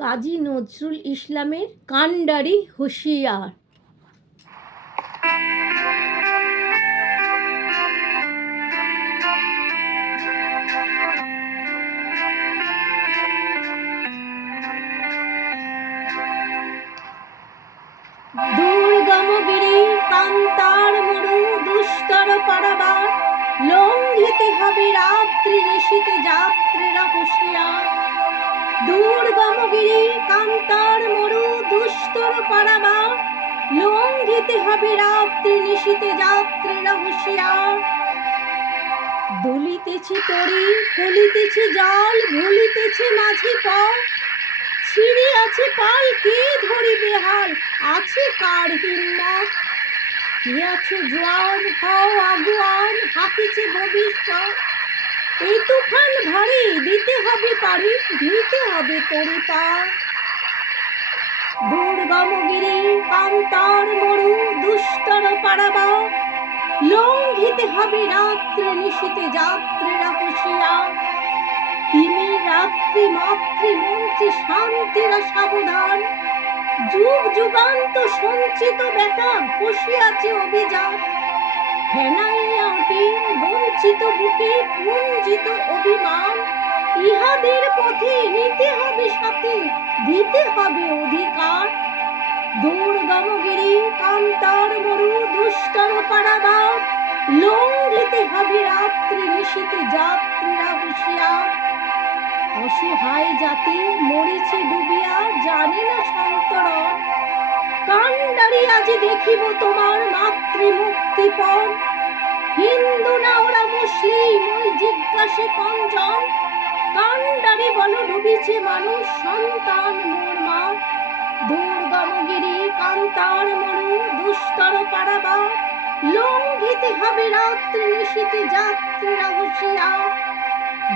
কাজী নজরুল ইসলামের কান্ডারি হুঁশিয়ার। দুর্গমগিরি কান্তার মরু দুস্তর পারাবার, লঙ্ঘিতে হবে রাত্রি নিশীতে যাত্রীরা হুঁশিয়ার। দুর্গমগিরি কান্তার মরু দুস্তর পারাবার, লঙ্ঘিতে হবে রাত্রি নিশীতে যাত্রীরা হুঁশিয়ার। দুলিতেছে তরি ফলিতেছে জাল, ভুলিতেছে মাঝি পথ, ছিঁড়ে আছে পাল কে ধরিবে হাল, আছে কার হিম্মত। কে আছো জোয়ান হও আগুয়ান, হাঁকিছে ভবিষ্যৎ। এই তুফান ভারী দিতে হবে পারি, নিতে হবে তরি পার। দুর্গমগিরি কান্তার মরু দুস্তর পারাবার, লঙ্ঘিতে হবে রাত্রে নিশীতে যাত্রীরা হুঁশিয়ার। তিমি রাত্রি মাতৃমন্ত্রী শান্তিরা সাবধান, যুগ যুগান্ত সঞ্চিত ব্যথা বসিয়াছে অভিযান। ফেনাইয়াটি বঞ্চিত বুকে পুঞ্জিত অভিমান, ইহাদের পথে নিতে হবে সাথে, দিতে হবে অধিকার। দুর্গমগিরি কান্তার মরু দুস্তর পারাবার, লঙ্ঘিতে হবে রাত্রি নিশীতে যাত্রীরা হুঁশিয়ার। অসহায় জাতি মরিছে ডুবিয়া, জানে না সন্তরণ। কান্ডারি আজি দেখিব তোমার মাতৃমুক্তিপণ। হিন্দু না ওরা মুসলিম ওই জিজ্ঞাসে কঞ্জন, কান্ডারি বলো ডুবিছে মানুষ সন্তান মোর মা। দুর্গমগিরি কান্তার মরু দুস্তর পারাবার, লঙ্ঘিতে হবে রাত্রি নিশীতে যাত্রীরা হুঁশিয়ার।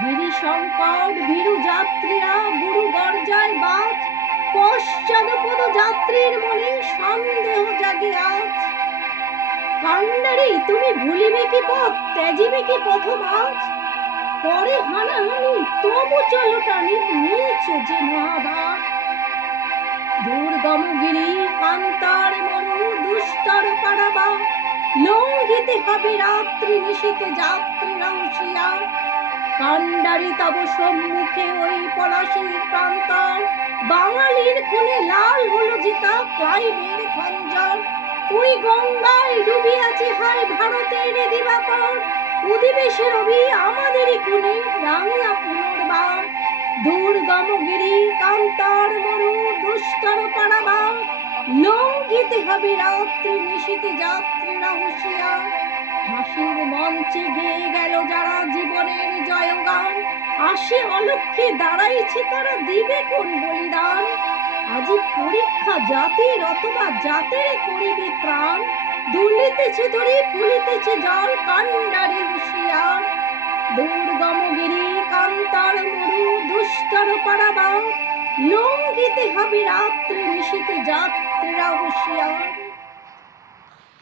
গিরি সংকট ভীরু যাত্রীরা গুরু গর্জায় বাজ, পশ্চাৎপদ যাত্রীর মনে সন্দেহ জাগে আজ। কান্ডারি তুমি ভুলিবে কি পথ, ত্যাজিবে কি পথ মাঝ, পরে হানাহানি তবু চলো টানি, নিয়েছ যে মহাভার। দুর্গমগিরি কান্তার মরু দুস্তর পারাবার, লঙ্ঘিতে হবে রাত্রি নিশীতে যাত্রীরা হুঁশিয়ার। কান্ডারি তব সম্মুখে ওই পলাশীর প্রান্তর, বাঙালির খুনে লাল হলো জিতা ক্লাইভের খঞ্জর। ওই গঙ্গায় ডুবিয়াছে হায় ভারতের দিবাকর, অধিবেশে রবি আমাদেরই খুনে রাঙা পুনর্বার। দুর্গমগিরি কান্তার মরু দুস্তর পারাবার, লঙ্ঘিতে হবে রাত্রি নিশীতে যাত্রীরা হুঁশিয়ার। হাসির মঞ্চে গেয়ে গেল যারা জীবনের জয়গান, আসে অলক্ষ্যে দাঁড়াইছে তারা দিবে কোন বলিদান। আজি পরীক্ষা জাতির অথবা জাতের করিবে ত্রাণ, দুলিতেছে তরি ফুলিতেছে জল, কান্ডারি হুঁশিয়ার। দুর্গমগিরি কান্তার মরু দুস্তর পারাবার, লঙ্ঘিতে হবে রাত্রি নিশীতে যাত্রীরা হুঁশিয়ার।